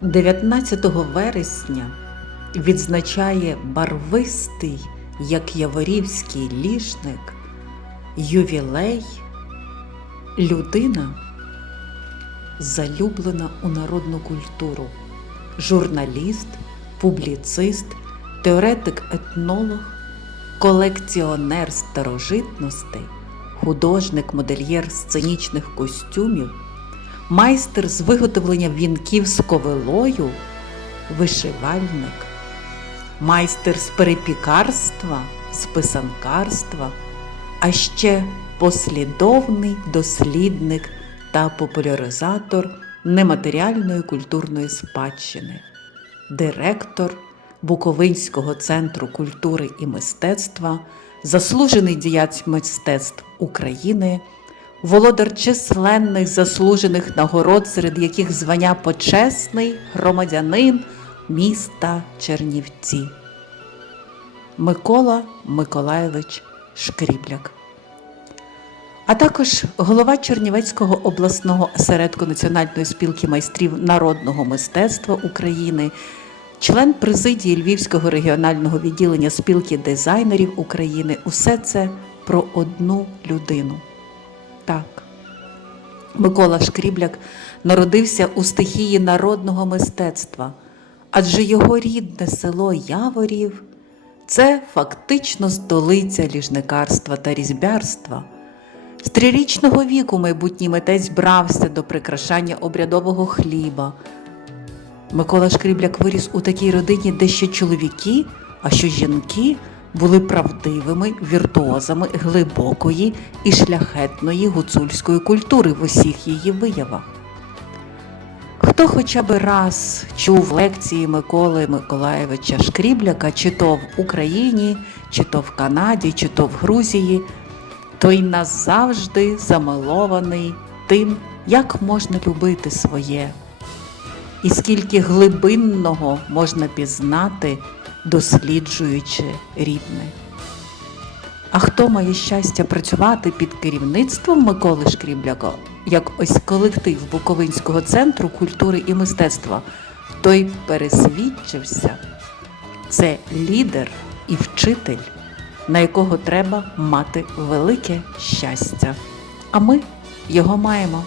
19 вересня відзначає барвистий, як яворівський ліжник, ювілей людина, залюблена у народну культуру, журналіст, публіцист, теоретик етнолог, колекціонер старожитностей, художник-модельєр сценічних костюмів майстер з виготовлення вінків з ковилою, вишивальник, майстер з перепікарства, з писанкарства, а ще послідовний дослідник та популяризатор нематеріальної культурної спадщини, директор Буковинського центру культури і мистецтва, заслужений діяч мистецтв України володар численних заслужених нагород, серед яких звання почесний громадянин міста Чернівці. Микола Миколаєвич Шкрібляк. А також голова Чернівецького обласного осередку Національної спілки майстрів народного мистецтва України, член президії Львівського регіонального відділення спілки дизайнерів України. Усе це про одну людину. Так. Микола Шкрібляк народився у стихії народного мистецтва, адже його рідне село Яворів це фактично столиця ліжникарства та різьбярства. З трирічного віку майбутній митець брався до прикрашання обрядового хліба. Микола Шкрібляк виріс у такій родині, де що чоловіки, а що жінки були правдивими віртуозами глибокої і шляхетної гуцульської культури в усіх її виявах. Хто хоча б раз чув лекції Миколи Миколаєвича Шкрібляка, чи то в Україні, чи то в Канаді, чи то в Грузії, той назавжди замилований тим, як можна любити своє, і скільки глибинного можна пізнати, досліджуючи рідне. А хто має щастя працювати під керівництвом Миколи Шкрібляка, як ось колектив Буковинського центру культури і мистецтва, той пересвідчився. Це лідер і вчитель, на якого треба мати велике щастя. А ми його маємо.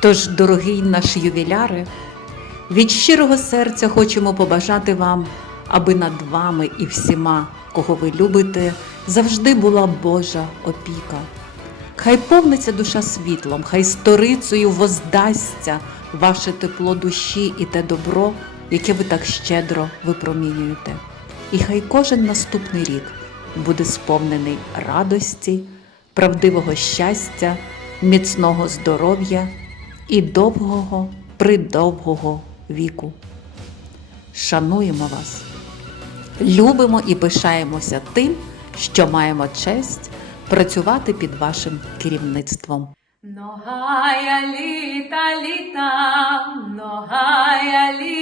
Тож, дорогий наш ювіляри, від щирого серця хочемо побажати вам, аби над вами і всіма, кого ви любите, завжди була Божа опіка. Хай повниться душа світлом, хай сторицею воздасться ваше тепло душі і те добро, яке ви так щедро випромінюєте. І хай кожен наступний рік буде сповнений радості, правдивого щастя, міцного здоров'я і довгого, придовгого віку. Шануємо вас, Любимо і пишаємося тим, що маємо честь працювати під вашим керівництвом. Нога літа літа, нога літа.